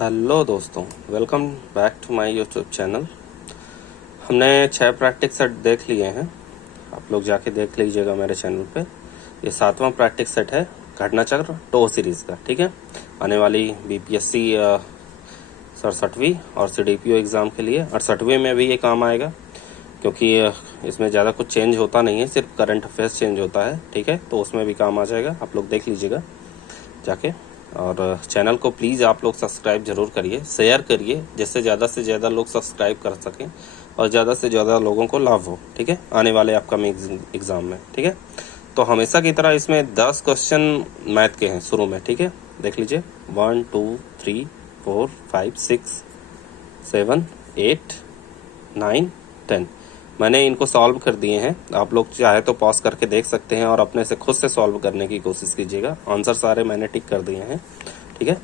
Hello दोस्तों, welcome back to my YouTube channel. हमने 6 practice set देख लिए हैं। आप लोग जाके देख लीजिएगा मेरे चैनल पे। ये 7वां प्रैक्टिस सेट है घटना चक्र टो सीरीज़ का। ठीक है, आने वाली बीपीएससी 67वीं और सीडीपीओ एग्ज़ाम के लिए 68वें में भी ये काम आएगा, क्योंकि इसमें ज़्यादा कुछ चेंज होता नहीं है, सिर्फ करंट अफेयर्स चेंज होता है। ठीक है, तो उसमें भी काम आ जाएगा। आप लोग देख लीजिएगा जाके, और चैनल को प्लीज़ आप लोग सब्सक्राइब ज़रूर करिए, शेयर करिए, जिससे ज़्यादा से ज़्यादा लोग सब्सक्राइब कर सकें और ज़्यादा से ज़्यादा लोगों को लाभ हो। ठीक है, आने वाले अपकमिंग एग्ज़ाम में। ठीक है, तो हमेशा की तरह इसमें 10 क्वेश्चन मैथ के हैं शुरू में। ठीक है, देख लीजिए 1 2 3 4 5 6 7 8 9 10। मैंने इनको सॉल्व कर दिए हैं। आप लोग चाहे तो पॉज करके देख सकते हैं और अपने से खुद से सॉल्व करने की कोशिश कीजिएगा। आंसर सारे मैंने टिक कर दिए हैं। ठीक है,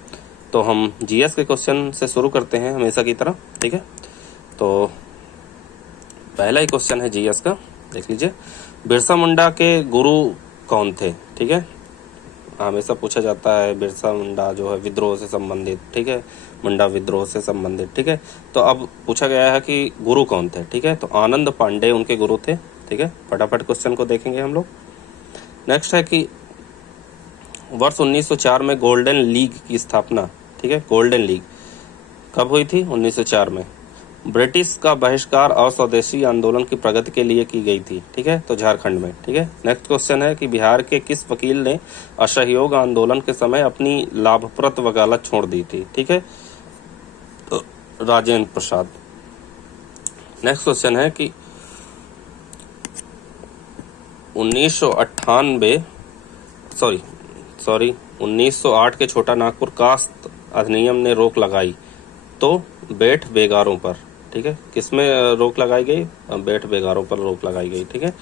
तो हम जीएस के क्वेश्चन से शुरू करते हैं हमेशा की तरह। ठीक है, तो पहला ही क्वेश्चन है जीएस का, देख लीजिए। बिरसा मुंडा के गुरु कौन थे? ठीक है, हमेशा पूछा जाता है बिरसा मुंडा जो है विद्रोह से संबंधित। ठीक है, मुंडा विद्रोह से संबंधित। ठीक है, तो अब पूछा गया है कि गुरु कौन थे। ठीक है, तो आनंद पांडे उनके गुरु थे। ठीक है, फटाफट क्वेश्चन को देखेंगे हम लोग। नेक्स्ट है कि वर्ष 1904 में गोल्डन लीग की स्थापना, ठीक है, गोल्डन लीग कब हुई थी? 1904 में। ब्रिटिश का बहिष्कार और स्वदेशी आंदोलन की प्रगति के लिए की गई थी। ठीक है, तो झारखंड में। ठीक है, नेक्स्ट क्वेश्चन है कि बिहार के किस वकील ने असहयोग आंदोलन के समय अपनी लाभप्रद वकालत छोड़ दी थी? ठीक है, तो राजेंद्र प्रसाद। नेक्स्ट क्वेश्चन है कि 1908 के छोटा नागपुर कास्त अधिनियम ने रोक लगाई तो बेट बेगारों पर। ठीक है, किसमें रोक लगाई गई? बेट बेगारों पर रोक लगाई गई। ठीक है,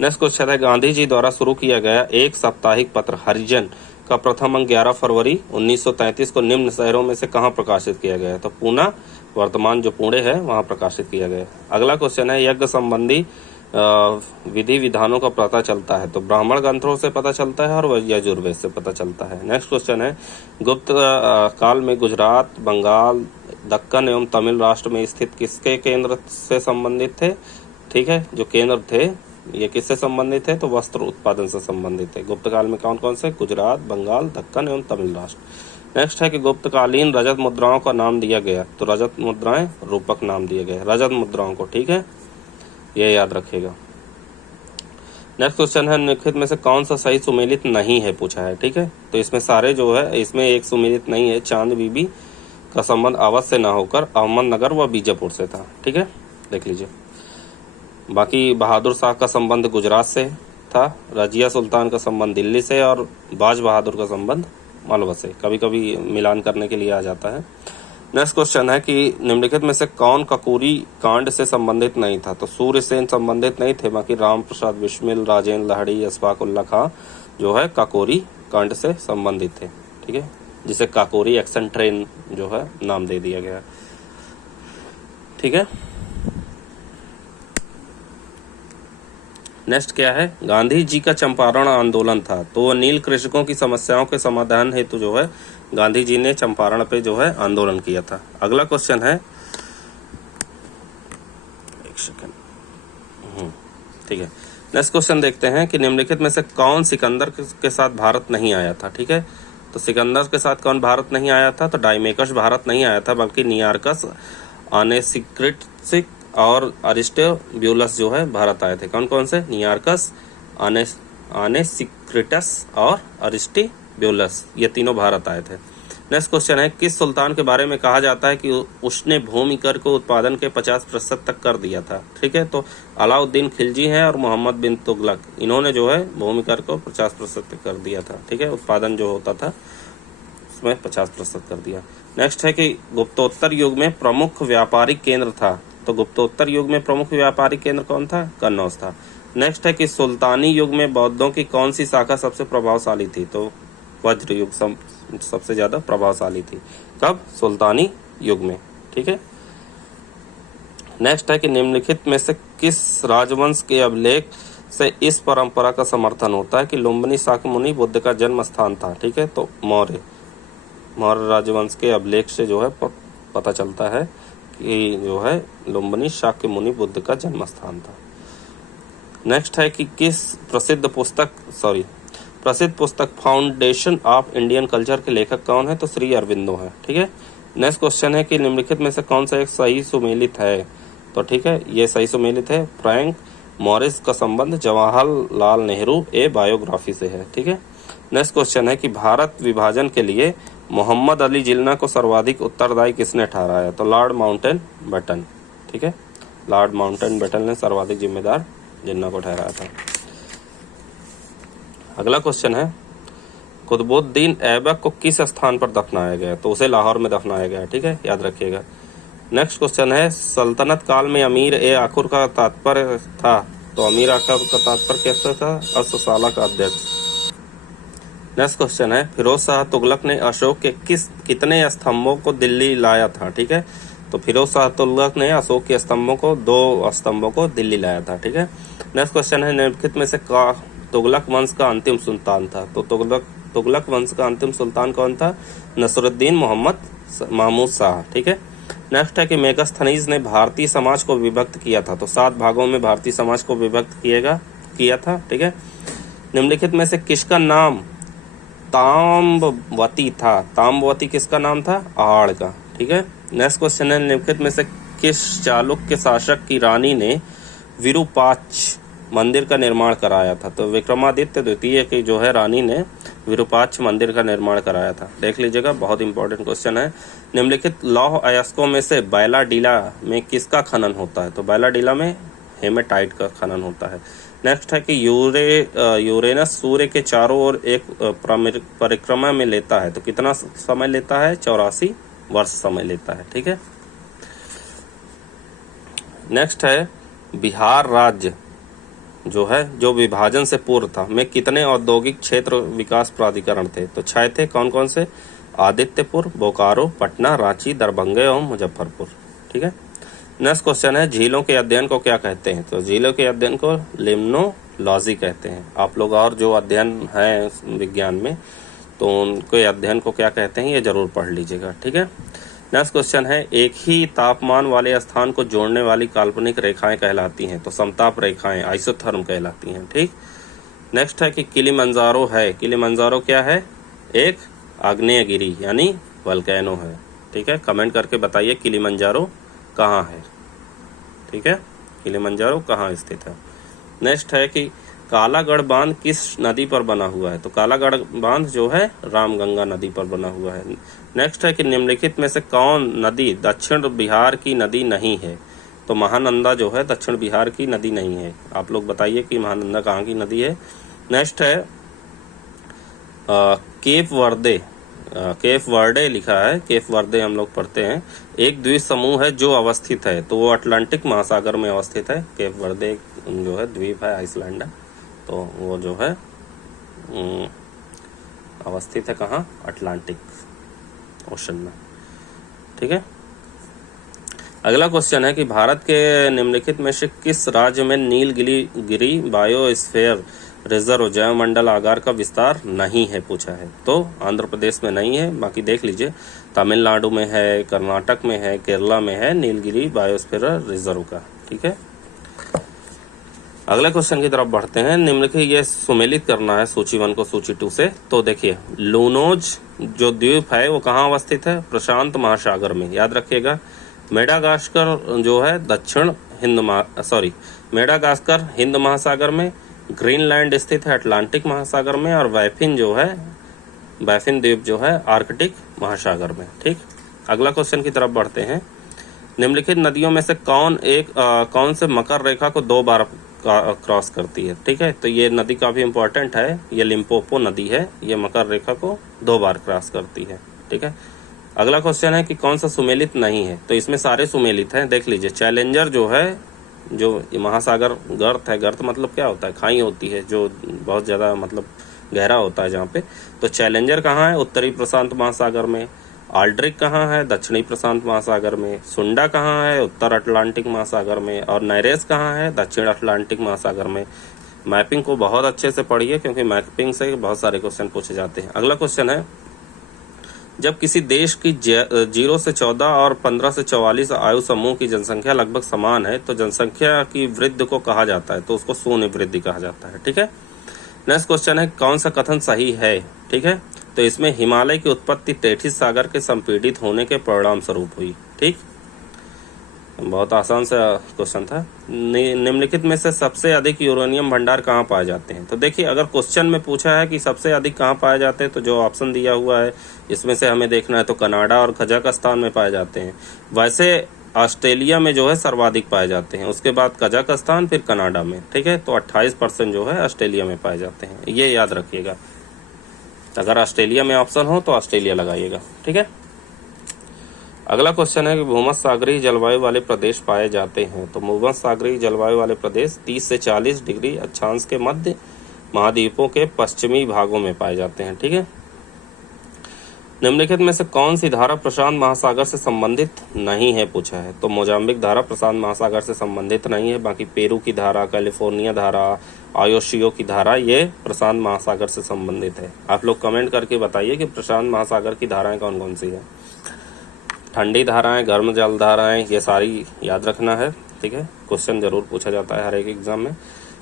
नेक्स्ट क्वेश्चन है गांधी जी द्वारा शुरू किया गया एक साप्ताहिक पत्र हरिजन का प्रथम अंक 11 फरवरी 1933 को निम्न शहरों में से कहाँ प्रकाशित किया गया? तो पूना, वर्तमान जो पुणे है, वहां प्रकाशित किया गया। अगला क्वेश्चन है यज्ञ संबंधी विधि विधानों का पता चलता है? तो ब्राह्मण ग्रंथों से पता चलता है और यजुर्वेद से पता चलता है। नेक्स्ट क्वेश्चन है गुप्त काल में गुजरात, बंगाल, दक्कन एवं तमिल राष्ट्र में स्थित किसके केंद्र से संबंधित थे? ठीक है, जो केंद्र थे ये किससे संबंधित है? तो वस्त्र उत्पादन से संबंधित है। गुप्त काल में कौन कौन से? गुजरात, बंगाल, दक्कन एवं तमिल राष्ट्र। नेक्स्ट है कि गुप्तकालीन रजत मुद्राओं का नाम दिया गया? तो रजत मुद्राएं रूपक नाम दिए गए रजत मुद्राओं को। ठीक है, ये याद रखिएगा। नेक्स्ट क्वेश्चन है निम्नलिखित में से कौन सा सही सुमेलित नहीं है, पूछा है। ठीक है, तो इसमें सारे जो है, इसमें एक सुमेलित नहीं है। चांद बीबी का संबंध अवध से ना होकर अहमदनगर व बीजापुर से था। ठीक है, देख लीजिए। बाकी बहादुर शाह का संबंध गुजरात से था, रजिया सुल्तान का संबंध दिल्ली से, और बाज बहादुर का संबंध मालवा से। कभी कभी मिलान करने के लिए आ जाता है। नेक्स्ट क्वेश्चन है कि निम्नलिखित में से कौन ककोरी कांड से संबंधित नहीं था? तो सूर्यसेन संबंधित नहीं थे, बाकी राम प्रसाद बिस्मिल, राजेंद्र लाहिड़ी, अशफाक उल्ला खां जो है काकोरी कांड से संबंधित थे। ठीक है, जिसे काकोरी एक्शन ट्रेन जो है नाम दे दिया गया। ठीक है, नेक्स्ट क्या है? गांधी जी का चंपारण आंदोलन था, तो वह नील कृषकों की समस्याओं के समाधान हेतु जो है गांधी जी ने चंपारण पे जो है आंदोलन किया था। अगला क्वेश्चन है, एक सेकंड। ठीक है, नेक्स्ट क्वेश्चन देखते हैं कि निम्नलिखित में से कौन सिकंदर के साथ भारत नहीं आया था? ठीक है, तो सिकंदर के साथ कौन भारत नहीं आया था? तो डाइमेकस भारत नहीं आया था, बल्कि नियार्कस, अनेसिक्रिट्स और अरिस्टोब्यूलस जो है भारत आए थे। कौन कौन से? नियार्कस, अनेसिक्रिटस और अरिस्टोब्यूलस, ये तीनों भारत आए थे। नेक्स्ट क्वेश्चन है किस सुल्तान के बारे में कहा जाता है कि उसने भूमि कर को उत्पादन के 50% तक कर दिया था? ठीक है, तो अलाउद्दीन खिलजी हैं और मोहम्मद बिन तुगलक, इन्होंने जो है भूमि कर को 50% तक कर दिया था। ठीक है, उत्पादन जो होता था उसमें 50% कर दिया। नेक्स्ट है कि गुप्तोत्तर युग में प्रमुख व्यापारिक केंद्र था? तो गुप्तोत्तर युग में प्रमुख व्यापारिक केंद्र कौन था? कन्नौज था। नेक्स्ट है कि सुल्तानी युग में बौद्धों की कौन सी शाखा सबसे प्रभावशाली थी? तो वज्र युग सबसे ज्यादा प्रभावशाली थी। कब? सुल्तानी युग में। ठीक है, नेक्स्ट है कि निम्नलिखित में से किस राजवंश के अभिलेख से इस परंपरा का समर्थन होता है कि लुम्बिनी शाक्यमुनि बुद्ध का जन्म स्थान था? ठीक है, तो मौर्य। मौर्य राजवंश के अभिलेख से जो है पता चलता है कि जो है लुम्बिनी शाक्य मुनि बुद्ध का जन्म स्थान था। नेक्स्ट है कि किस प्रसिद्ध पुस्तक फाउंडेशन ऑफ इंडियन कल्चर के लेखक कौन है? तो श्री अरविंदो है। ठीक है। नेक्स्ट क्वेश्चन है कि निम्नलिखित में से कौन सा एक सही सुमेलित है? तो ठीक है, ये सही सुमेलित है। फ्रैंक मॉरिस का संबंध जवाहरलाल नेहरू ए बायोग्राफी से है। ठीक है। नेक्स्ट क्वेश्चन है कि भारत विभाजन के लिए मोहम्मद अली जिन्ना को सर्वाधिक उत्तरदायी किसने ठहराया? तो लॉर्ड माउंटबेटन। ठीक है, लॉर्ड माउंटबेटन ने सर्वाधिक जिम्मेदार जिन्ना को ठहराया था। अगला क्वेश्चन है कुतुबुद्दीन ऐबक को किस स्थान पर दफनाया गया? तो उसे लाहौर में दफनाया गया। ठीक है, याद रखिएगा। नेक्स्ट क्वेश्चन है सल्तनत काल में अमीर ए आखुर का तात्पर्य था? तो अमीर आखुर का तात्पर्य कैसा था? अस्तसाला का अध्यक्ष। नेक्स्ट क्वेश्चन है फिरोज शाह तुगलक ने अशोक के कितने स्तंभों को दिल्ली लाया था? ठीक है, तो फिरोज शाह तुगलक ने अशोक के स्तंभों को 2 स्तंभों को दिल्ली लाया था। ठीक है। नेक्स्ट क्वेश्चन है निम्नलिखित में से तुगलक वंश का अंतिम सुल्तान था? तो तुगलक वंश का अंतिम सुल्तान कौन था? नसरुद्दीन मोहम्मद महमूद शाह। ठीक है। नेक्स्ट है कि मेगास्थनीज ने भारतीय समाज को विभक्त किया था? तो 7 भागों में भारतीय समाज को विभक्त किया था। ठीक है। निम्नलिखित में से किसका नाम ताम्रवती था? ताम्रवती किसका नाम था? आहड़ का। ठीक है। नेक्स्ट क्वेश्चन है निम्नलिखित में से किस चालुक्य शासक की रानी ने विरूपाक्ष मंदिर का निर्माण कराया था? तो विक्रमादित्य द्वितीय की जो है रानी ने विरूपाक्ष मंदिर का निर्माण कराया था। देख लीजिएगा, बहुत इंपॉर्टेंट क्वेश्चन है। निम्नलिखित लौह अयस्कों में से बैलाडीला में किसका खनन होता है? तो बैलाडीला में हेमेटाइट का खनन होता है। नेक्स्ट है कि यूरेनस सूर्य के चारों ओर एक परिक्रमा में लेता है? तो कितना समय लेता है? 84 वर्ष समय लेता है। ठीक है। नेक्स्ट है बिहार राज्य जो विभाजन से पूर्व था में कितने औद्योगिक क्षेत्र विकास प्राधिकरण थे? तो 6 थे। कौन कौन से? आदित्यपुर, बोकारो, पटना, रांची, दरभंगा और मुजफ्फरपुर। ठीक है। नेक्स्ट क्वेश्चन है झीलों के अध्ययन को क्या कहते हैं? तो झीलों के अध्ययन को लिम्नोलॉजी कहते हैं। आप लोग और जो अध्ययन है विज्ञान में तो उनके अध्ययन को क्या कहते हैं ये जरूर पढ़ लीजिएगा। ठीक है। नेक्स्ट क्वेश्चन है एक ही तापमान वाले स्थान को जोड़ने वाली काल्पनिक रेखाएं कहलाती हैं? तो समताप रेखाएं आइसोथर्म कहलाती हैं। ठीक। नेक्स्ट है कि किलिमंजारो है। किलिमंजारो क्या है? एक आग्नेयगिरी यानी वल्केनो है। ठीक है, कमेंट करके बताइए किलिमंजारो कहाँ है। ठीक है, किलिमंजारो कहाँ स्थित है। नेक्स्ट है कि कालागढ़ बांध किस नदी पर बना हुआ है? तो कालागढ़ बांध जो है रामगंगा नदी पर बना हुआ है। नेक्स्ट है कि निम्नलिखित में से कौन नदी दक्षिण बिहार की नदी नहीं है? तो महानंदा जो है दक्षिण बिहार की नदी नहीं है। आप लोग बताइए कि महानंदा कहाँ की नदी है। नेक्स्ट है केप वर्डे लिखा है। केप वर्डे हम लोग पढ़ते हैं। एक द्वीप समूह है जो अवस्थित है? तो वो अटलांटिक महासागर में अवस्थित है। केप वर्डे जो है द्वीप है आइसलैंड, तो वो जो है अवस्थित है कहाँ? अटलांटिक ओशन में। ठीक है। अगला क्वेश्चन है कि भारत के निम्नलिखित में से किस राज्य में नीलगिरी बायोस्फीयर रिजर्व जैव मंडल आगार का विस्तार नहीं है पूछा है? तो आंध्र प्रदेश में नहीं है, बाकी देख लीजिए तमिलनाडु में है, कर्नाटक में है, केरला में है नीलगिरी बायोस्फीयर रिजर्व का। ठीक है। अगले क्वेश्चन की तरफ बढ़ते हैं। निम्नलिखित ये सुमेलित करना है सूची 1 को सूची 2 से। तो देखिए लूनोज जो द्वीप है वो कहाँ अवस्थित है? प्रशांत महासागर में। याद रखिएगा। मेडागास्कर जो है मेडागास्कर हिंद महासागर में, ग्रीनलैंड स्थित है अटलांटिक महासागर में, और बैफिन द्वीप जो है आर्कटिक महासागर में। ठीक। अगला क्वेश्चन की तरफ बढ़ते हैं। निम्नलिखित नदियों में से कौन से मकर रेखा को 2 बार क्रॉस करती है? ठीक है, तो ये नदी काफी इंपॉर्टेंट है। ये लिम्पोपो नदी है, ये मकर रेखा को 2 बार क्रॉस करती है। ठीक है। अगला क्वेश्चन है कि कौन सा सुमेलित नहीं है? तो इसमें सारे सुमेलित हैं। देख लीजिए चैलेंजर जो है जो महासागर गर्त है, गर्त मतलब क्या होता है? खाई होती है जो बहुत ज्यादा मतलब गहरा होता है जहाँ पे। तो चैलेंजर कहाँ है? उत्तरी प्रशांत महासागर में। आल्ड्रिक कहाँ है? दक्षिणी प्रशांत महासागर में। सुंडा कहाँ है? उत्तर अटलांटिक महासागर में। और नायरेस कहाँ है? दक्षिण अटलांटिक महासागर में। मैपिंग को बहुत अच्छे से पढ़िए क्योंकि मैपिंग से बहुत सारे क्वेश्चन पूछे जाते हैं। अगला क्वेश्चन है जब किसी देश की 0 से 14 और 15 से 44 आयु समूह की जनसंख्या लगभग समान है तो जनसंख्या की वृद्धि को कहा जाता है, तो उसको शून्य वृद्धि कहा जाता है। ठीक है, नेक्स्ट क्वेश्चन है कौन सा कथन सही है। ठीक है, तो इसमें हिमालय की उत्पत्ति तैथिस सागर के संपीड़ित होने के परिणाम स्वरूप हुई। ठीक, बहुत आसान सा क्वेश्चन था। निम्नलिखित में से सबसे अधिक यूरेनियम भंडार कहाँ पाए जाते हैं। तो देखिए, अगर क्वेश्चन में पूछा है कि सबसे अधिक कहाँ पाए जाते हैं, तो जो ऑप्शन दिया हुआ है इसमें से हमें देखना है, तो कनाडा और कजाकिस्तान में पाए जाते हैं। वैसे ऑस्ट्रेलिया में जो है सर्वाधिक पाए जाते हैं, उसके बाद कजाकिस्तान, फिर कनाडा में। ठीक है, तो 28% जो है ऑस्ट्रेलिया में पाए जाते हैं, ये याद रखिएगा। अगर ऑस्ट्रेलिया में ऑप्शन हो तो ऑस्ट्रेलिया लगाइएगा। ठीक है, अगला क्वेश्चन है कि भूमध्य सागरीय जलवायु वाले प्रदेश पाए जाते हैं। तो भूमध्य सागरीय जलवायु वाले प्रदेश 30 से 40 डिग्री अक्षांश के मध्य महाद्वीपों के पश्चिमी भागों में पाए जाते हैं। ठीक है, निम्नलिखित में से कौन सी धारा प्रशांत महासागर से संबंधित नहीं है, पूछा है। तो मोजाम्बिक धारा प्रशांत महासागर से संबंधित नहीं है, बाकी पेरू की धारा, कैलिफोर्निया धारा, आयोशियो की धारा ये प्रशांत महासागर से संबंधित है। आप लोग कमेंट करके बताइए कि प्रशांत महासागर की धाराएं कौन कौन सी है। ठंडी धाराएं, गर्म जल धाराएं, ये सारी याद रखना है। ठीक है, क्वेश्चन जरूर पूछा जाता है हर एक एग्जाम में।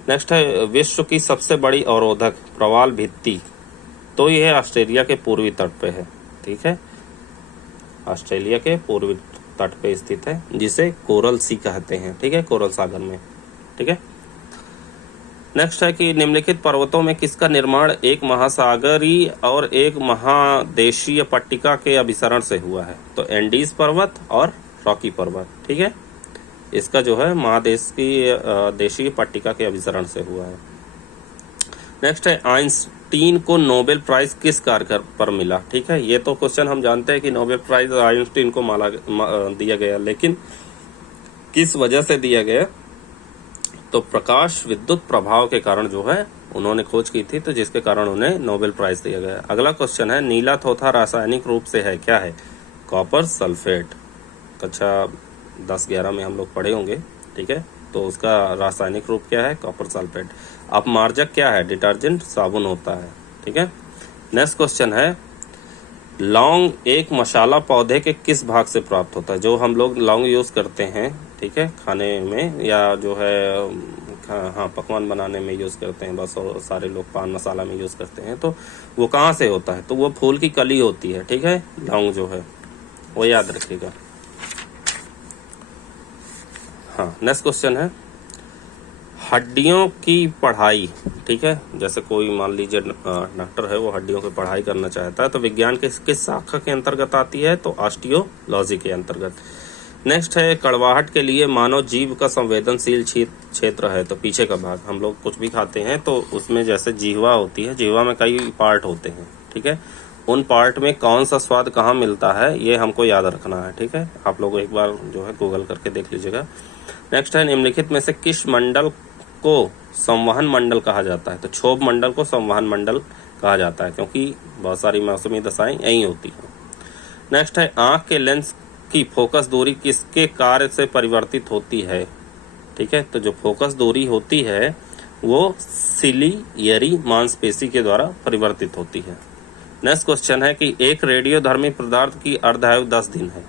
नेक्स्ट है विश्व की सबसे बड़ी अवरोधक प्रवाल भित्ति, तो यह ऑस्ट्रेलिया के पूर्वी तट पे है। ठीक है, ऑस्ट्रेलिया के पूर्वी तट पे स्थित है, जिसे कोरल सी कहते हैं। ठीक है, कोरल सागर में। ठीक है, नेक्स्ट है कि निम्नलिखित पर्वतों में किसका निर्माण एक महासागरीय और एक महादेशीय पट्टिका के अभिसरण से हुआ है। तो एंडीज पर्वत और रॉकी पर्वत। ठीक है, इसका जो है महादेशीय देशीय पट्टिका के अभिसरण से हुआ है। नेक्स्ट है आइंस्टीन को नोबेल प्राइज किस कार्य पर मिला। ठीक है, ये तो क्वेश्चन हम जानते हैं कि नोबेल प्राइज आइंस्टीन को दिया गया, लेकिन किस वजह से दिया गया। तो प्रकाश विद्युत प्रभाव के कारण जो है उन्होंने खोज की थी, तो जिसके कारण उन्हें नोबेल प्राइज दिया गया। अगला क्वेश्चन है नीला थोथा रासायनिक रूप से है, क्या है। कॉपर सल्फेट, कक्षा 10-11 में हम लोग पढ़े होंगे। ठीक है, तो उसका रासायनिक रूप क्या है, कॉपर सल्फेट। अपमार्जक क्या है, डिटर्जेंट, साबुन होता है। ठीक है, नेक्स्ट क्वेश्चन है लौंग एक मसाला पौधे के किस भाग से प्राप्त होता है। जो हम लोग लौंग यूज करते हैं, ठीक है, खाने में या जो है हाँ पकवान बनाने में यूज करते हैं, बस और सारे लोग पान मसाला में यूज करते हैं, तो वो कहाँ से होता है। तो वो फूल की कली होती है। ठीक है, लौंग जो है वो याद रखिएगा। हाँ, नेक्स्ट क्वेश्चन है हड्डियों की पढ़ाई। ठीक है, जैसे कोई मान लीजिए डॉक्टर है, वो हड्डियों की पढ़ाई करना चाहता है, तो विज्ञान के किस शाखा के अंतर्गत आती है। तो ऑस्टियोलॉजी के अंतर्गत। नेक्स्ट है कड़वाहट के लिए मानव जीव का संवेदनशील क्षेत्र है। तो पीछे का भाग, हम लोग कुछ भी खाते हैं तो उसमें जैसे जीवा होती है, जीवा में कई पार्ट होते हैं। ठीक है, उन पार्ट में कौन सा स्वाद कहाँ मिलता है, ये हमको याद रखना है। ठीक है, आप लोग एक बार जो है गूगल करके देख लीजिएगा। नेक्स्ट है निम्नलिखित में से किस मंडल को संवहन मंडल कहा जाता है। तो क्षोभ मंडल को संवहन मंडल कहा जाता है, क्योंकि बहुत सारी मौसमी दशाएं यही होती हैं। नेक्स्ट है आंख के लेंस की फोकस दूरी किसके कार्य से परिवर्तित होती है। ठीक है, तो जो फोकस दूरी होती है वो सिलियरी मांसपेशी के द्वारा परिवर्तित होती है। नेक्स्ट क्वेश्चन है कि एक रेडियोधर्मी पदार्थ की अर्धायु 10 दिन है।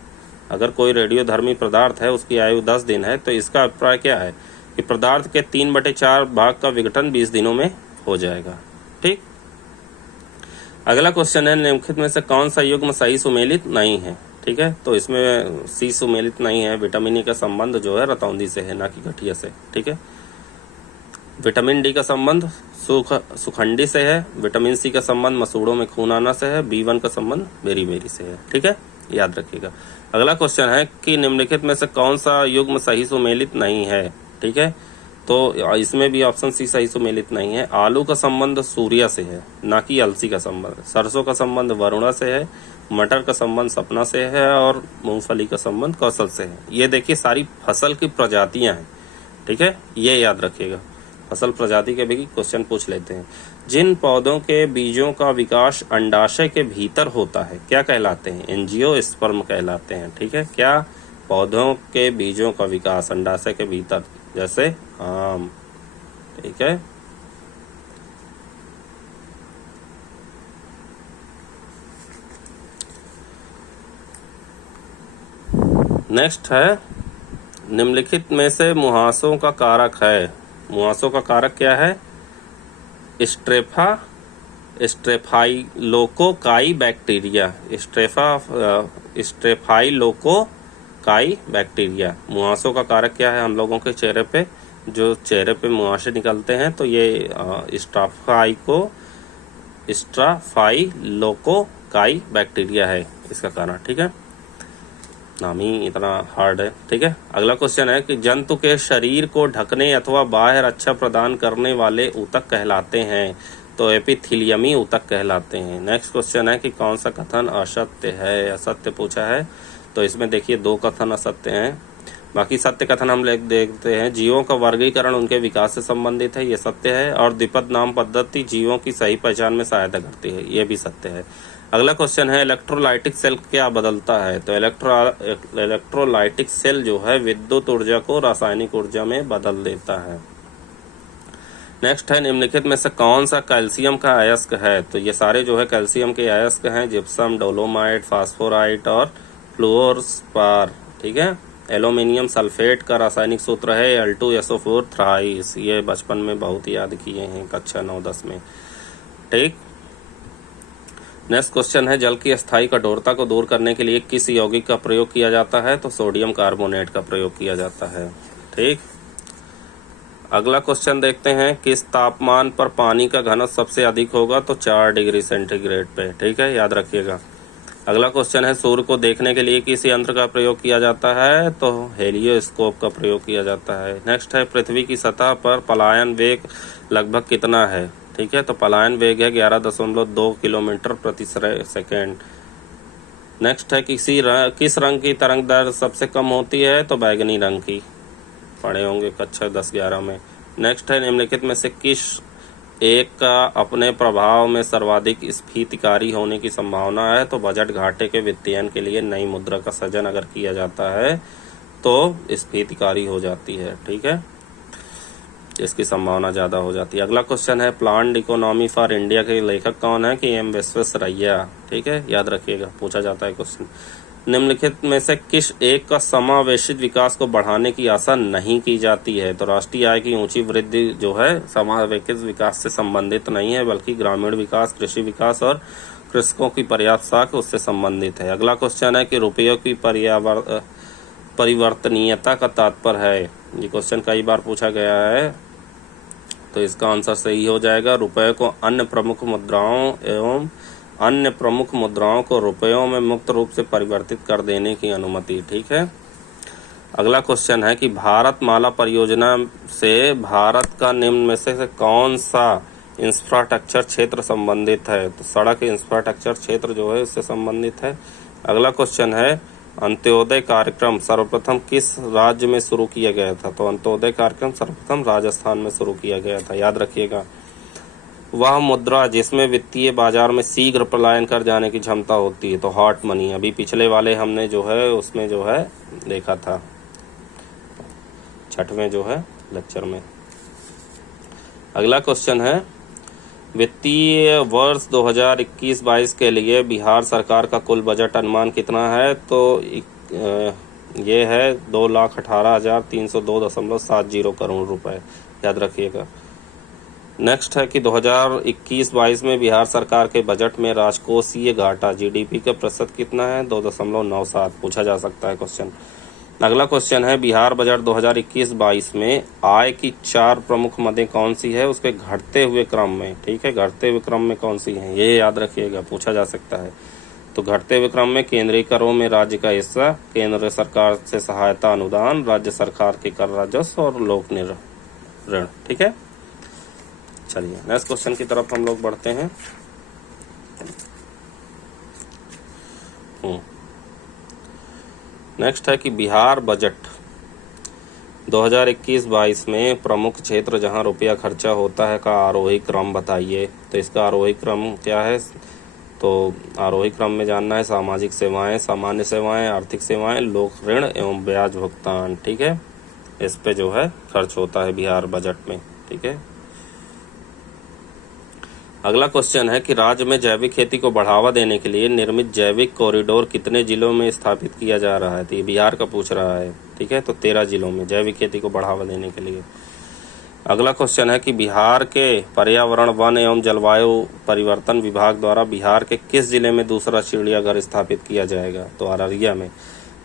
अगर कोई रेडियोधर्मी पदार्थ है, उसकी आयु 10 दिन है, तो इसका अभिप्राय क्या है कि पदार्थ के 3/4 भाग का विघटन 20 दिनों में हो जाएगा। ठीक, अगला क्वेश्चन है निम्नलिखित में से कौन सा युग्म सही सुमेलित नहीं है। ठीक है, तो इसमें सी सुमेलित नहीं है। विटामिन ई का संबंध जो है रतौंधी से है, ना कि गठिया से। ठीक है, विटामिन डी का संबंध सुखंडी से है। विटामिन सी का संबंध मसूड़ों में खून आना से है। B1 का संबंध बेरी से है। ठीक है, याद रखिएगा। अगला क्वेश्चन है कि निम्नलिखित में से कौन सा युग्म सही सुमेलित नहीं है। ठीक है, तो इसमें भी ऑप्शन सी सही सुमेलित नहीं है। आलू का संबंध सूर्या से है, ना कि अलसी का संबंध। सरसों का संबंध वरुणा से है। मटर का संबंध सपना से है और मूंगफली का संबंध कौशल से है। ये देखिए सारी फसल की प्रजातियां हैं। ठीक है, ये याद रखिएगा। फसल प्रजाति के भी क्वेश्चन पूछ लेते हैं। जिन पौधों के बीजों का विकास अंडाशय के भीतर होता है क्या कहलाते हैं। एंजियोस्पर्म कहलाते हैं। ठीक है, क्या पौधों के बीजों का विकास अंडाशय के भीतर, जैसे आम। ठीक है, नेक्स्ट है, निम्नलिखित में से मुहासों का कारक है। मुहासों का कारक क्या है? स्ट्रेफाइलोकोकाई बैक्टीरिया। स्ट्रेफाइलोकोकाई बैक्टीरिया। मुहासों का कारक क्या है? हम लोगों के चेहरे पे जो चेहरे पे मुहासे निकलते हैं, तो ये स्ट्राफाइलोकोकाई बैक्टीरिया है इसका कारण। ठीक है, नाम ही इतना हार्ड है। ठीक है, अगला क्वेश्चन है कि जंतु के शरीर को ढकने अथवा बाहर रक्षा प्रदान करने वाले ऊतक कहलाते हैं, तो एपिथीलियमी ऊतक कहलाते हैं। नेक्स्ट क्वेश्चन है कि कौन सा कथन असत्य है? असत्य पूछा है, तो इसमें देखिए 2 कथन असत्य हैं। बाकी सत्य कथन हम देखते हैं। जीवों का वर्गीकरण उनके विकास से संबंधित है, ये सत्य है। और द्विपद नाम पद्धति जीवों की सही पहचान में सहायता करती है, ये भी सत्य है। अगला क्वेश्चन है, इलेक्ट्रोलाइटिक सेल क्या बदलता है? तो इलेक्ट्रोलाइटिक सेल जो है विद्युत ऊर्जा को रासायनिक ऊर्जा में बदल देता है। नेक्स्ट है, निम्नलिखित में से कौन सा कैल्शियम का अयस्क है? तो ये सारे जो है कैल्शियम के अयस्क हैं, जिप्सम, डोलोमाइट, फास्फोराइट और फ्लोरोस्पार। ठीक है, एल्यूमिनियम सल्फेट का रासायनिक सूत्र है Al2SO4 थ्राइस। ये बचपन में बहुत याद किए हैं, कक्षा 9-10 में। ठीक, नेक्स्ट क्वेश्चन है, जल की अस्थायी कठोरता को दूर करने के लिए किस यौगिक का प्रयोग किया जाता है? तो सोडियम कार्बोनेट का प्रयोग किया जाता है। ठीक, अगला क्वेश्चन देखते हैं, किस तापमान पर पानी का घनत्व सबसे अधिक होगा? तो 4 डिग्री सेंटीग्रेड पे। ठीक है, याद रखिएगा। अगला क्वेश्चन है, सूर्य को देखने के लिए किस यंत्र का प्रयोग किया जाता है? तो हेलियोस्कोप का प्रयोग किया जाता है। नेक्स्ट है, पृथ्वी की सतह पर पलायन वेग लगभग कितना है? ठीक है, तो पलायन वेग है 11.2 किलोमीटर प्रति सेकेंड। नेक्स्ट है, किस रंग की तरंग दैर्घ्य सबसे कम होती है? तो बैगनी रंग की, पढ़े होंगे कक्षा 10-11 में। नेक्स्ट है, निम्नलिखित में से किस एक का अपने प्रभाव में सर्वाधिक स्फीतिकारी होने की संभावना है? तो बजट घाटे के वित्तीयन के लिए नई मुद्रा का सृजन अगर किया जाता है तो स्फीतिकारी हो जाती है। ठीक है, इसकी संभावना ज़्यादा हो जाती है। अगला क्वेश्चन है, प्लान्ड इकोनॉमी फॉर इंडिया के लेखक कौन है? कि एम विश्वेश्वरैया। ठीक है, याद रखिएगा, पूछा जाता है क्वेश्चन। निम्नलिखित में से किस एक का समावेशित विकास को बढ़ाने की आशा नहीं की जाती है? तो राष्ट्रीय आय की ऊंची वृद्धि जो है समावेशित विकास से संबंधित नहीं है, बल्कि ग्रामीण विकास, कृषि विकास और कृषकों की पर्याप्त साख उससे संबंधित है। अगला क्वेश्चन है कि रुपयों की परिवर्तनीयता का तात्पर्य है। ये क्वेश्चन कई बार पूछा गया है, तो इसका आंसर सही हो जाएगा, रुपये को अन्य प्रमुख मुद्राओं को रुपयों में मुक्त रूप से परिवर्तित कर देने की अनुमति। ठीक है, अगला क्वेश्चन है कि भारत माला परियोजना से भारत का निम्न में से कौन सा इंफ्रास्ट्रक्चर क्षेत्र संबंधित है? तो सड़क इंफ्रास्ट्रक्चर क्षेत्र जो है उससे संबंधित है। अगला क्वेश्चन है, अंत्योदय कार्यक्रम सर्वप्रथम किस राज्य में शुरू किया गया था? तो अंत्योदय कार्यक्रम सर्वप्रथम राजस्थान में शुरू किया गया था, याद रखिएगा। वह मुद्रा जिसमें वित्तीय बाजार में शीघ्र पलायन कर जाने की क्षमता होती है, तो हॉट मनी। अभी पिछले वाले हमने जो है उसमें जो है देखा था, 6वें जो है लेक्चर में। अगला क्वेश्चन है, वित्तीय वर्ष 2021-22 के लिए बिहार सरकार का कुल बजट अनुमान कितना है? तो ये है 2,18,302.70 करोड़ रुपए, याद रखिएगा। नेक्स्ट है कि 2021-22 में बिहार सरकार के बजट में राजकोषीय घाटा जीडीपी का प्रतिशत कितना है? 2.97, पूछा जा सकता है क्वेश्चन। अगला क्वेश्चन है, बिहार बजट 2021-22 में आय की 4 प्रमुख मदें कौन सी है? उसके घटते हुए क्रम में। ठीक है, घटते हुए क्रम में कौन सी हैं, ये याद रखिएगा, पूछा जा सकता है। तो घटते हुए क्रम में केंद्रीय करों में राज्य का हिस्सा, केंद्र सरकार से सहायता अनुदान, राज्य सरकार के कर राजस्व और लोक ऋण। ठीक है, चलिए नेक्स्ट क्वेश्चन की तरफ हम लोग बढ़ते हैं। नेक्स्ट है कि बिहार बजट 2021-22 में प्रमुख क्षेत्र जहां रुपया खर्चा होता है का आरोही क्रम बताइए। तो इसका आरोही क्रम क्या है? तो आरोही क्रम में जानना है सामाजिक सेवाएं, सामान्य सेवाएं, आर्थिक सेवाएं, लोक ऋण एवं ब्याज भुगतान। ठीक है, इस पे जो है खर्च होता है बिहार बजट में। ठीक है, अगला क्वेश्चन है कि राज्य में जैविक खेती को बढ़ावा देने के लिए निर्मित जैविक कॉरिडोर कितने जिलों में स्थापित किया जा रहा है। तो ये बिहार का पूछ रहा है, ठीक है। तो 13 जिलों में जैविक खेती को बढ़ावा देने के लिए। अगला क्वेश्चन है कि बिहार के पर्यावरण, वन एवं जलवायु परिवर्तन विभाग द्वारा बिहार के किस जिले में दूसरा चिड़ियाघर स्थापित किया जाएगा। तो अररिया में,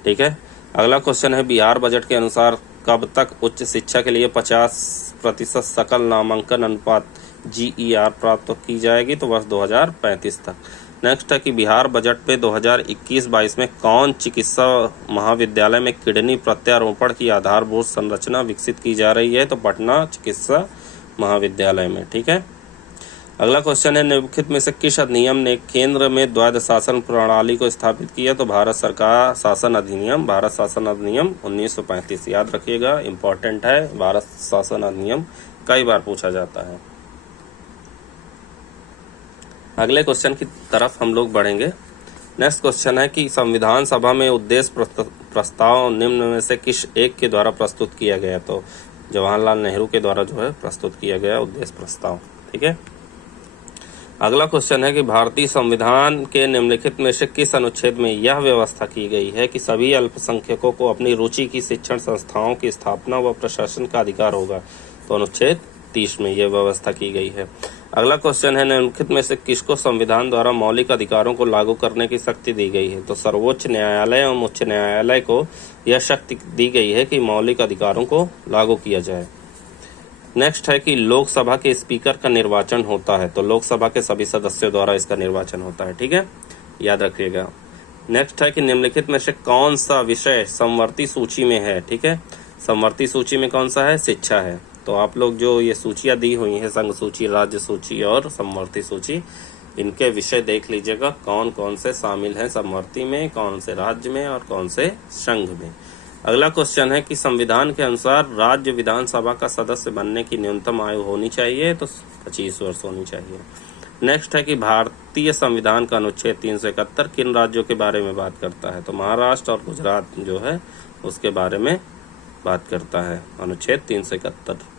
ठीक है। अगला क्वेश्चन है बिहार बजट के अनुसार कब तक उच्च शिक्षा के लिए 50% सकल नामांकन अनुपात GER प्राप्त की जाएगी। तो वर्ष 2035 तक। नेक्स्ट है कि बिहार बजट पे 2021-22 में कौन चिकित्सा महाविद्यालय में किडनी प्रत्यारोपण की आधारभूत संरचना विकसित की जा रही है। तो पटना चिकित्सा महाविद्यालय में, ठीक है। अगला क्वेश्चन है निम्नलिखित में से किस अधिनियम ने केंद्र में द्वैध शासन प्रणाली को स्थापित किया। तो भारत शासन अधिनियम 1935। याद रखिएगा, इंपॉर्टेंट है। भारत शासन अधिनियम कई बार पूछा जाता है। अगले क्वेश्चन की तरफ हम लोग बढ़ेंगे। नेक्स्ट क्वेश्चन है कि संविधान सभा में उद्देश्य प्रस्ताव निम्न में से किस एक के द्वारा प्रस्तुत किया गया। तो जवाहरलाल नेहरू के द्वारा जो है प्रस्तुत किया गया उद्देश्य प्रस्ताव, ठीक है। अगला क्वेश्चन है कि भारतीय संविधान के निम्नलिखित में से किस अनुच्छेद में यह व्यवस्था की गई है कि सभी अल्पसंख्यकों को अपनी रुचि की शिक्षण संस्थाओं की स्थापना व प्रशासन का अधिकार होगा। तो अनुच्छेद 30 में यह व्यवस्था की गई है। अगला क्वेश्चन है निम्नलिखित में से किसको संविधान द्वारा मौलिक अधिकारों को लागू करने की शक्ति दी गई है। तो सर्वोच्च न्यायालय एवं उच्च न्यायालय को यह शक्ति दी गई है कि मौलिक अधिकारों को लागू किया जाए। नेक्स्ट है कि लोकसभा के स्पीकर का निर्वाचन होता है। तो लोकसभा के सभी सदस्यों द्वारा इसका निर्वाचन होता है, ठीक है, याद रखिएगा। नेक्स्ट है कि निम्नलिखित में से कौन सा विषय समवर्ती सूची में है, ठीक है। समवर्ती सूची में कौन सा है, शिक्षा है। तो आप लोग जो ये सूचियां दी हुई हैं, संघ सूची, राज्य सूची और समवर्ती सूची, इनके विषय देख लीजिएगा कौन कौन से शामिल हैं समवर्ती में, कौन से राज्य में और कौन से संघ में। अगला क्वेश्चन है कि संविधान के अनुसार राज्य विधानसभा का सदस्य बनने की न्यूनतम आयु होनी चाहिए। तो 25 वर्ष होनी चाहिए। नेक्स्ट है कि भारतीय संविधान का अनुच्छेद 371 किन राज्यों के बारे में बात करता है। तो महाराष्ट्र और गुजरात जो है उसके बारे में बात करता है अनुच्छेद 371।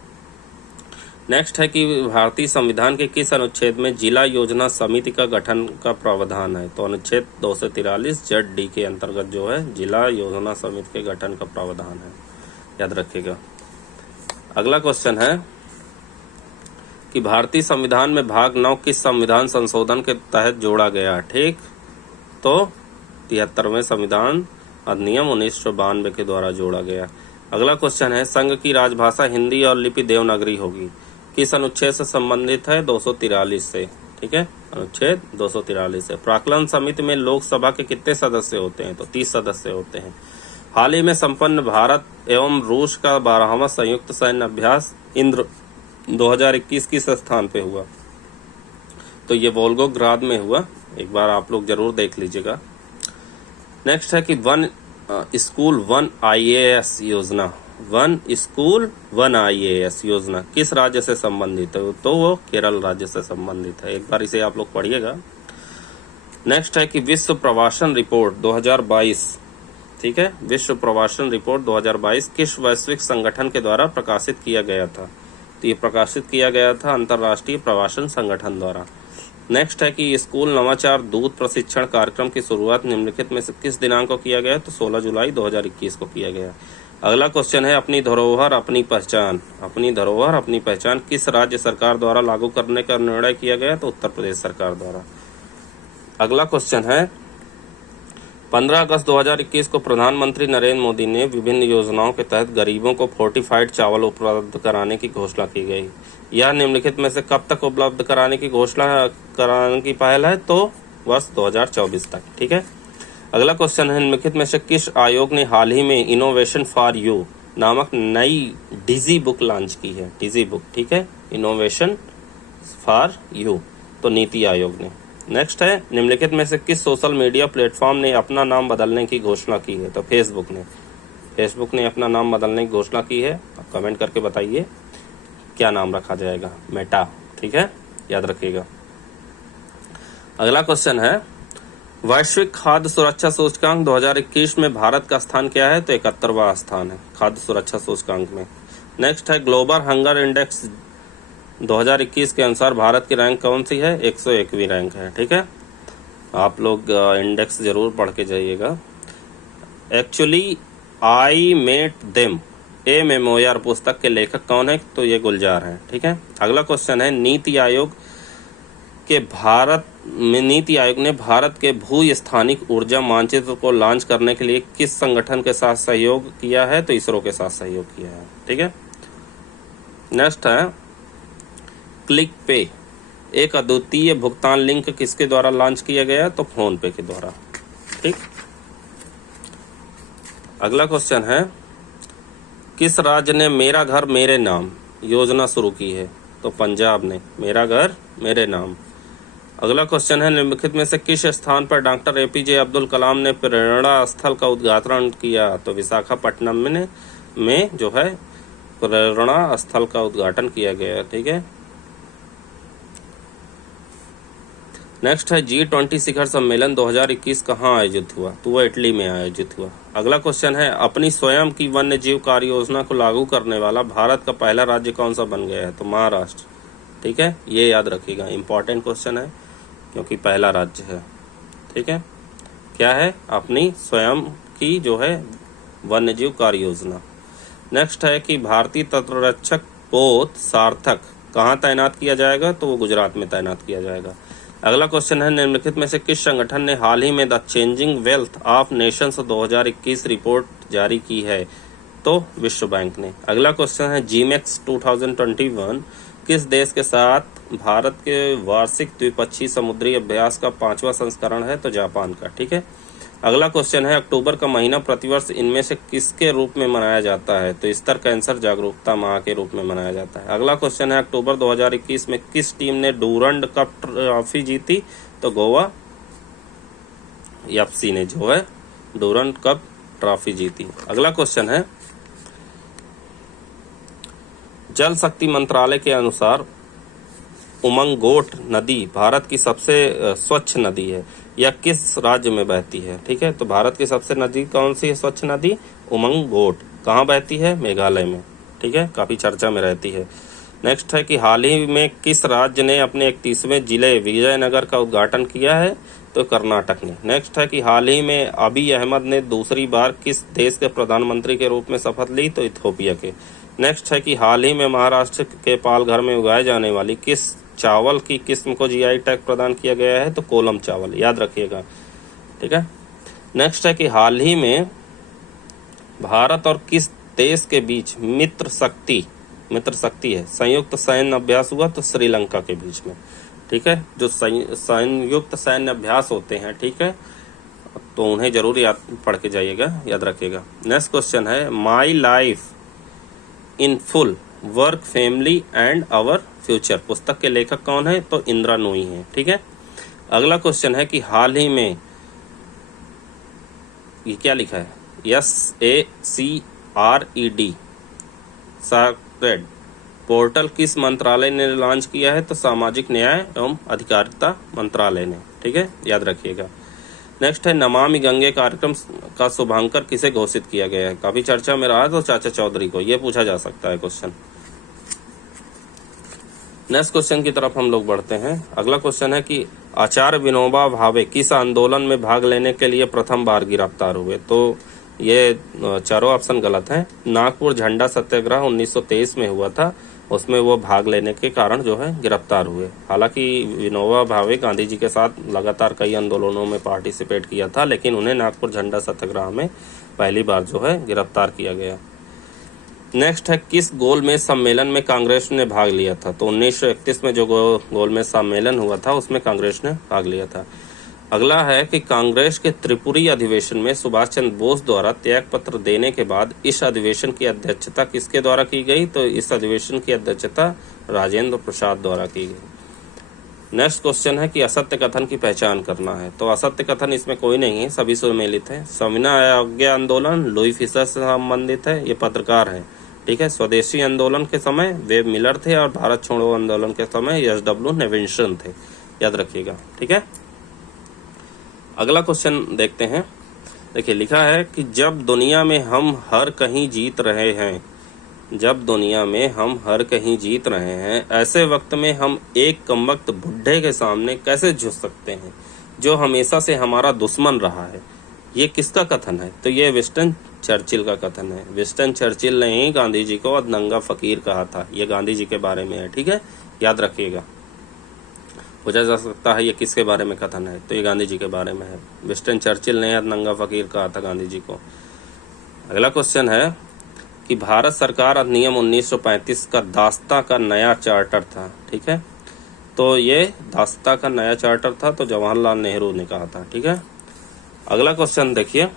नेक्स्ट है कि भारतीय संविधान के किस अनुच्छेद में जिला योजना समिति का गठन का प्रावधान है। तो अनुच्छेद 243 ZD के अंतर्गत जो है जिला योजना समिति के गठन का प्रावधान है, याद रखिएगा। अगला क्वेश्चन है कि भारतीय संविधान में भाग 9 किस संविधान संशोधन के तहत जोड़ा गया, ठीक। तो 73वें संविधान अधिनियम 1992 के द्वारा जोड़ा गया। अगला क्वेश्चन है संघ की राजभाषा हिंदी और लिपि देवनागरी होगी, किस अनुच्छेद से संबंधित है। 243 से, ठीक है, अनुच्छेद 243 से। प्राक्कलन समिति में लोकसभा के कितने सदस्य होते हैं। तो 30 सदस्य होते हैं। हाल ही में संपन्न भारत एवं रूस का 12वां संयुक्त सैन्य अभ्यास इंद्र 2021 किस स्थान पे हुआ। तो ये वोल्गोग्राद में हुआ। एक बार आप लोग जरूर देख लीजिएगा। नेक्स्ट है कि वन स्कूल वन IAS योजना, वन स्कूल वन IAS योजना किस राज्य से संबंधित है। तो वो केरल राज्य से संबंधित है। एक बार इसे आप लोग पढ़िएगा। नेक्स्ट है कि विश्व प्रवासन रिपोर्ट 2022, ठीक है, विश्व प्रवासन रिपोर्ट 2022 किस वैश्विक संगठन के द्वारा प्रकाशित किया गया था। तो ये प्रकाशित किया गया था अंतर्राष्ट्रीय प्रवासन संगठन द्वारा। नेक्स्ट है कि स्कूल नवाचार दूत प्रशिक्षण कार्यक्रम की शुरुआत निम्नलिखित में से किस दिनांक को किया गया। तो 16 जुलाई 2021 को किया गया। अगला क्वेश्चन है अपनी धरोहर अपनी पहचान, अपनी धरोहर अपनी पहचान किस राज्य सरकार द्वारा लागू करने का निर्णय किया गया। तो उत्तर प्रदेश सरकार द्वारा। अगला क्वेश्चन है 15 अगस्त 2021 को प्रधानमंत्री नरेंद्र मोदी ने विभिन्न योजनाओं के तहत गरीबों को फोर्टिफाइड चावल उपलब्ध कराने की घोषणा की गई। यह निम्नलिखित में से कब तक उपलब्ध कराने की घोषणा कराने की पहल है। तो वर्ष 2024 तक, ठीक है। अगला क्वेश्चन है निम्नलिखित में से किस आयोग ने हाल ही में इनोवेशन फॉर यू नामक नई डिजी बुक लॉन्च की है। डिजी बुक, ठीक है, इनोवेशन फॉर यू, तो नीति आयोग ने। नेक्स्ट है निम्नलिखित में से किस सोशल मीडिया प्लेटफॉर्म ने अपना नाम बदलने की घोषणा की है। तो फेसबुक ने, फेसबुक ने अपना नाम बदलने की घोषणा की है। आप कमेंट करके बताइए क्या नाम रखा जाएगा। मेटा, ठीक है, याद रखिएगा। अगला क्वेश्चन है वैश्विक खाद्य सुरक्षा सूचकांक 2021 में भारत का स्थान क्या है। तो 71वां स्थान है खाद्य सुरक्षा सूचकांक में। नेक्स्ट है ग्लोबल हंगर इंडेक्स 2021 के अनुसार भारत की रैंक कौन सी है? 101वीं रैंक है। ठीक है, आप लोग इंडेक्स जरूर पढ़ के जाइएगा। Actually I met them a memoir पुस्तक के लेखक कौन है? तो ये गुलजार हैं। ठीक है, अगला क्वेश्चन है नीति आयोग ने भारत के भू स्थानिक ऊर्जा मानचित्र को लॉन्च करने के लिए किस संगठन के साथ सहयोग किया है? तो इसरो के साथ सहयोग किया है। ठीक है, नेक्स्ट है क्लिक पे एक अद्वितीय भुगतान लिंक किसके द्वारा लॉन्च किया गया? तो फोन पे के द्वारा। ठीक, अगला क्वेश्चन है किस राज्य ने मेरा घर मेरे नाम योजना शुरू की है? तो पंजाब ने मेरा घर मेरे नाम। अगला क्वेश्चन है निम्नलिखित में से किस स्थान पर डॉक्टर एपीजे अब्दुल कलाम ने प्रेरणा स्थल का उद्घाटन किया? तो विशाखापट्टनम में जो है प्रेरणा स्थल का उद्घाटन किया गया। ठीक है, नेक्स्ट है G20 शिखर सम्मेलन 2021 कहाँ आयोजित हुआ? तो वह इटली में आयोजित हुआ। अगला क्वेश्चन है अपनी स्वयं की वन्य जीव कार्य योजना को लागू करने वाला भारत का पहला राज्य कौन सा बन गया है? तो महाराष्ट्र। ठीक है, ये याद रखिएगा, इंपॉर्टेंट क्वेश्चन है क्योंकि पहला राज्य है। ठीक है, क्या है? अपनी स्वयं की जो है वन्य जीव कार्य योजना। नेक्स्ट है कि भारतीय तटरक्षक पोत सार्थक कहाँ तैनात किया जाएगा? तो वो गुजरात में तैनात किया जाएगा। अगला क्वेश्चन है निम्नलिखित में से किस संगठन ने हाल ही में the changing wealth of Nations 2021 report जारी की है? तो विश्व बैंक ने। अगला क्वेश्चन है जीमेक्स 2021 किस देश के साथ भारत के वार्षिक द्विपक्षीय समुद्री अभ्यास का 5वां संस्करण है? तो जापान का। ठीक है, अगला क्वेश्चन है अक्टूबर का महीना प्रतिवर्ष इनमें से किसके रूप में मनाया जाता है? तो स्तर कैंसर जागरूकता माह के रूप में मनाया जाता है। अगला क्वेश्चन है अक्टूबर 2021 में किस टीम ने डूरंड कप ट्रॉफी जीती? तो गोवा एफसी ने जो है डूरंड कप ट्रॉफी जीती। अगला क्वेश्चन है जल शक्ति मंत्रालय के अनुसार उमंगोट नदी भारत की सबसे स्वच्छ नदी है, यह किस राज्य में बहती है? ठीक है, तो भारत की सबसे नदी कौन सी है स्वच्छ नदी? उमंगोट। कहाँ बहती है? मेघालय में। ठीक है, काफी चर्चा में रहती है। नेक्स्ट है कि हाल ही में किस राज्य ने अपने 31वें जिले विजयनगर का उद्घाटन किया है? तो कर्नाटक ने। नेक्स्ट है कि हाल ही में अबी अहमद ने दूसरी बार किस देश के प्रधानमंत्री के रूप में शपथ ली? तो इथियोपिया के। नेक्स्ट है कि हाल ही में महाराष्ट्र के पालघर में उगाए जाने वाली किस चावल की किस्म को जीआई टैग प्रदान किया गया है? तो कोलम चावल, याद रखिएगा। ठीक है, नेक्स्ट है कि हाल ही में भारत और किस देश के बीच मित्र शक्ति है संयुक्त सैन्य अभ्यास हुआ? तो श्रीलंका के बीच में। ठीक है, जो संयुक्त सैन्य अभ्यास होते हैं, ठीक है, तो उन्हें जरूर याद पढ़ के जाइएगा, याद रखिएगा। नेक्स्ट क्वेश्चन है my life in full work family and our future पुस्तक के लेखक कौन है? तो इंदिरा नूई है। ठीक है, अगला क्वेश्चन है कि हाल ही में ये क्या लिखा है? SACRED साक्रेड पोर्टल किस मंत्रालय ने लॉन्च किया है? तो सामाजिक न्याय एवं अधिकारिता मंत्रालय ने। ठीक है, याद रखिएगा। नेक्स्ट है नमामि गंगे कार्यक्रम का शुभांकर किसे घोषित किया गया है? काफी चर्चा में रहा, तो चाचा चौधरी को। ये पूछा जा सकता है क्वेश्चन। नेक्स्ट क्वेश्चन की तरफ हम लोग बढ़ते हैं। अगला क्वेश्चन है कि आचार्य विनोबा भावे किस आंदोलन में भाग लेने के लिए प्रथम बार गिरफ्तार हुए? तो ये चारों ऑप्शन गलत हैं। नागपुर झंडा सत्याग्रह 1923 में हुआ था, उसमें वो भाग लेने के कारण जो है गिरफ्तार हुए। हालांकि विनोबा भावे गांधी जी के साथ लगातार कई आंदोलनों में पार्टिसिपेट किया था, लेकिन उन्हें नागपुर झंडा सत्याग्रह में पहली बार जो है गिरफ्तार किया गया। नेक्स्ट है किस गोलमेज सम्मेलन में कांग्रेस ने भाग लिया था? तो 1931 में जो गोलमेज सम्मेलन हुआ था उसमें कांग्रेस ने भाग लिया था। अगला है कि कांग्रेस के त्रिपुरी अधिवेशन में सुभाष चंद्र बोस द्वारा त्याग पत्र देने के बाद इस अधिवेशन की अध्यक्षता किसके द्वारा की गई? तो इस अधिवेशन की अध्यक्षता राजेंद्र प्रसाद द्वारा की गई। नेक्स्ट क्वेश्चन है कि असत्य कथन की पहचान करना है। तो असत्य कथन इसमें कोई नहीं है, सभी सुमेलित है। सविनय अवज्ञा आंदोलन लुई फिशर से संबंधित है, ये पत्रकार है। ठीक है, स्वदेशी आंदोलन के समय वेब मिलर थे और भारत छोड़ो आंदोलन के समय SW नेविंसन थे, याद रखिएगा। ठीक है, अगला क्वेश्चन देखते हैं। देखिए लिखा है कि जब दुनिया में हम हर कहीं जीत रहे हैं जब दुनिया में हम हर कहीं जीत रहे हैं, ऐसे वक्त में हम एक कमबख्त बुढ़े के सामने कैसे झुक सकते हैं जो हमेशा से हमारा दुश्मन रहा है। ये किसका कथन है? तो ये विंस्टन चर्चिल का कथन है। विंस्टन चर्चिल ने ही गांधी जी को नंगा फकीर कहा था। ये गांधी जी के बारे में है, ठीक है, याद रखिएगा। पूछा जा सकता है ये किसके बारे में कथन है, तो ये गांधी जी के बारे में है। विंस्टन चर्चिल ने नंगा फकीर कहा था गांधी जी को। अगला क्वेश्चन है कि भारत सरकार अधिनियम 1935 का दास्ता का नया चार्टर था, ठीक है। तो ये दास्ता का नया चार्टर था, तो जवाहरलाल नेहरू ने कहा था, ठीक है। अगला क्वेश्चन देखिए,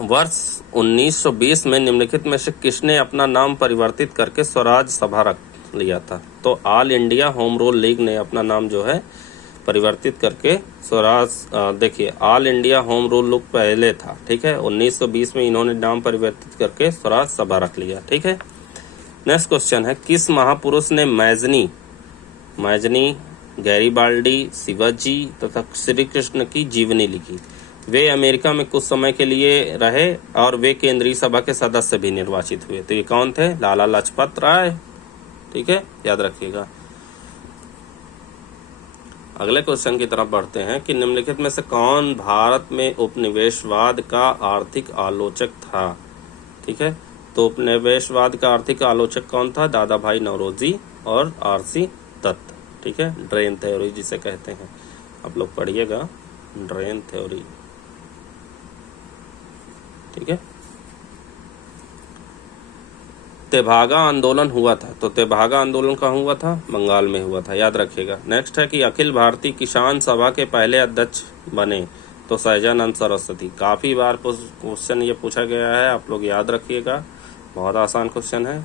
वर्ष 1920 में निम्नलिखित में से किसने अपना नाम परिवर्तित करके स्वराज सभा रख लिया था? तो all India home rule league ने अपना नाम जो है परिवर्तित करके स्वराज, देखिए all India home rule league पहले था, ठीक है। 1920 में इन्होंने नाम परिवर्तित करके स्वराज सभा रख लिया, ठीक है। नेक्स्ट क्वेश्चन है, किस महापुरुष ने मैजनी, गैरीबाल्डी, शिवाजी तथा श्री कृष्ण की जीवनी लिखी? वे अमेरिका में कुछ समय के लिए रहे और वे केंद्रीय सभा के सदस्य भी निर्वाचित हुए। तो ये कौन थे? लाला लाजपत राय, ठीक है, याद रखिएगा। अगले क्वेश्चन की तरफ बढ़ते हैं कि निम्नलिखित में से कौन भारत में उपनिवेशवाद का आर्थिक आलोचक था? ठीक है, तो उपनिवेशवाद का आर्थिक आलोचक कौन था? दादा भाई नौरोजी और आरसी दत्त, ठीक है। ड्रेन थ्योरी जिसे कहते हैं, आप लोग पढ़िएगा, ड्रेन थ्योरी, ठीक है। तेभागा आंदोलन हुआ था, तो तेभागा आंदोलन कहाँ हुआ था? बंगाल में हुआ था, याद रखिएगा। नेक्स्ट है कि अखिल भारतीय किसान सभा के पहले अध्यक्ष बने? तो सहजानंद सरस्वती। काफ़ी बार क्वेश्चन ये पूछा गया है, आप लोग याद रखिएगा, बहुत आसान क्वेश्चन है।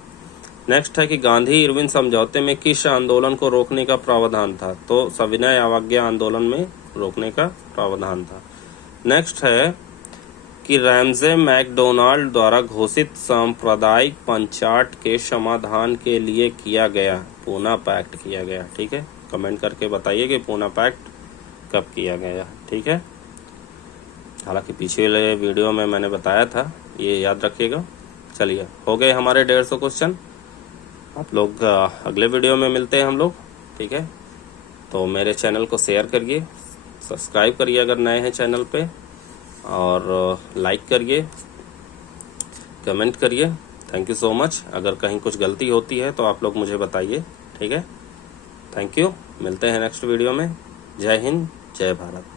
नेक्स्ट है कि गांधी इरविन समझौते में किस आंदोलन को रोकने का प्रावधान था? तो सविनय अवज्ञा आंदोलन में रोकने का प्रावधान था। नेक्स्ट है कि रैमजे मैकडोनाल्ड द्वारा घोषित सांप्रदायिक पंचाट के समाधान के लिए किया गया पूना पैक्ट किया गया, ठीक है। कमेंट करके बताइए कि पूना पैक्ट कब किया गया, ठीक है। हालांकि पिछले वीडियो में मैंने बताया था, ये याद रखिएगा। चलिए, हो गए हमारे 150 क्वेश्चन। आप लोग अगले वीडियो में मिलते हैं हम लोग, ठीक है। तो मेरे चैनल को शेयर करिए, सब्सक्राइब करिए अगर नए हैं चैनल पे, और लाइक करिए, कमेंट करिए। Thank you so much. अगर कहीं कुछ गलती होती है तो आप लोग मुझे बताइए, ठीक है। थैंक यू, मिलते हैं नेक्स्ट वीडियो में। जय हिंद, जय भारत।